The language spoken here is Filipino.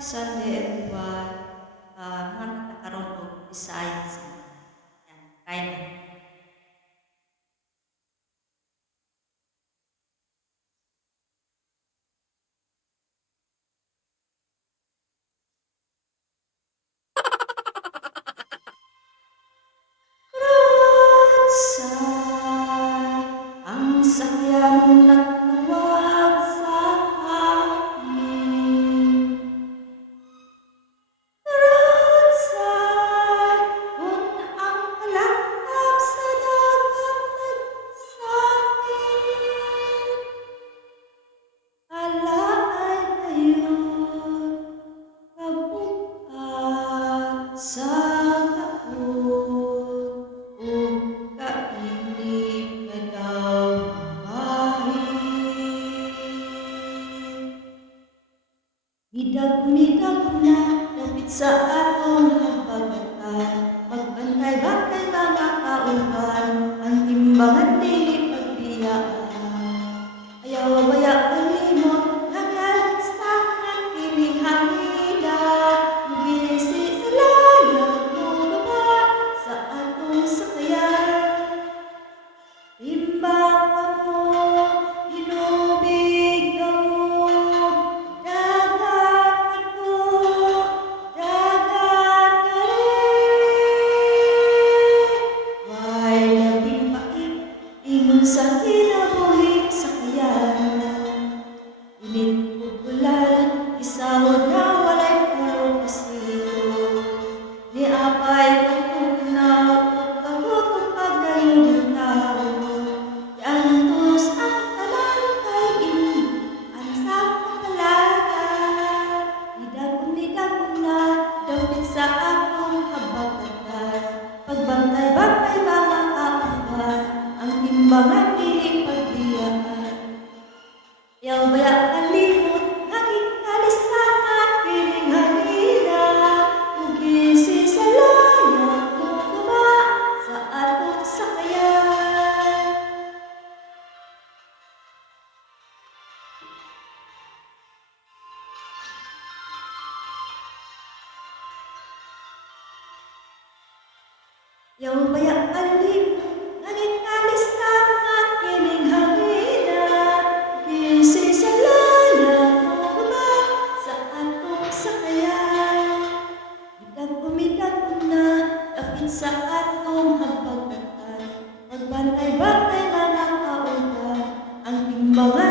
bisan everyone, nga nagkakaroon og Bisaya sa yan, kaya Ratsay, ang sakyang nagtawag sa hangin. Ratsay, kung ang kalangkap sa dagat nagsangit. Alaay ngayon, kabuhat sa gaon, ug kainit na daw mahit. Midag-midag na dapit sa atong habagatan, magbantay-bantay mga kauban, ang timbangan dili pagbiyaan. Ayaw baya kalimot, nagalistahan kining hangina, gisi sa layang baba sa atong sakayan. Timbang mo, hinubig ka mo, dagat ito, dagat na rin. Way labing pait, ingon sa kinabuhing sakayan. Init ug ulan, isawod na walay puro pasiro. Niapay kang tugnaw, ug kagutom pagayong tao. Iantos ang tanan kay ang sa kapalagan. Midag-midag na dapit sa atong habagatan, pagbantay-bantay mga kauban, ang timbangan dili pagbiyaan. Yaw baya kalimot, naging kalistahan pining hangina, ug gisi sa layang baba sa atong sakayan. Yaw baya kalimot, naging kalistahan pining hangina, gisi sa layang baba sa atong sakayan. Midag-midag na dapit sa atong habagatan, magbantay-bantay mga kauban, ang timbangan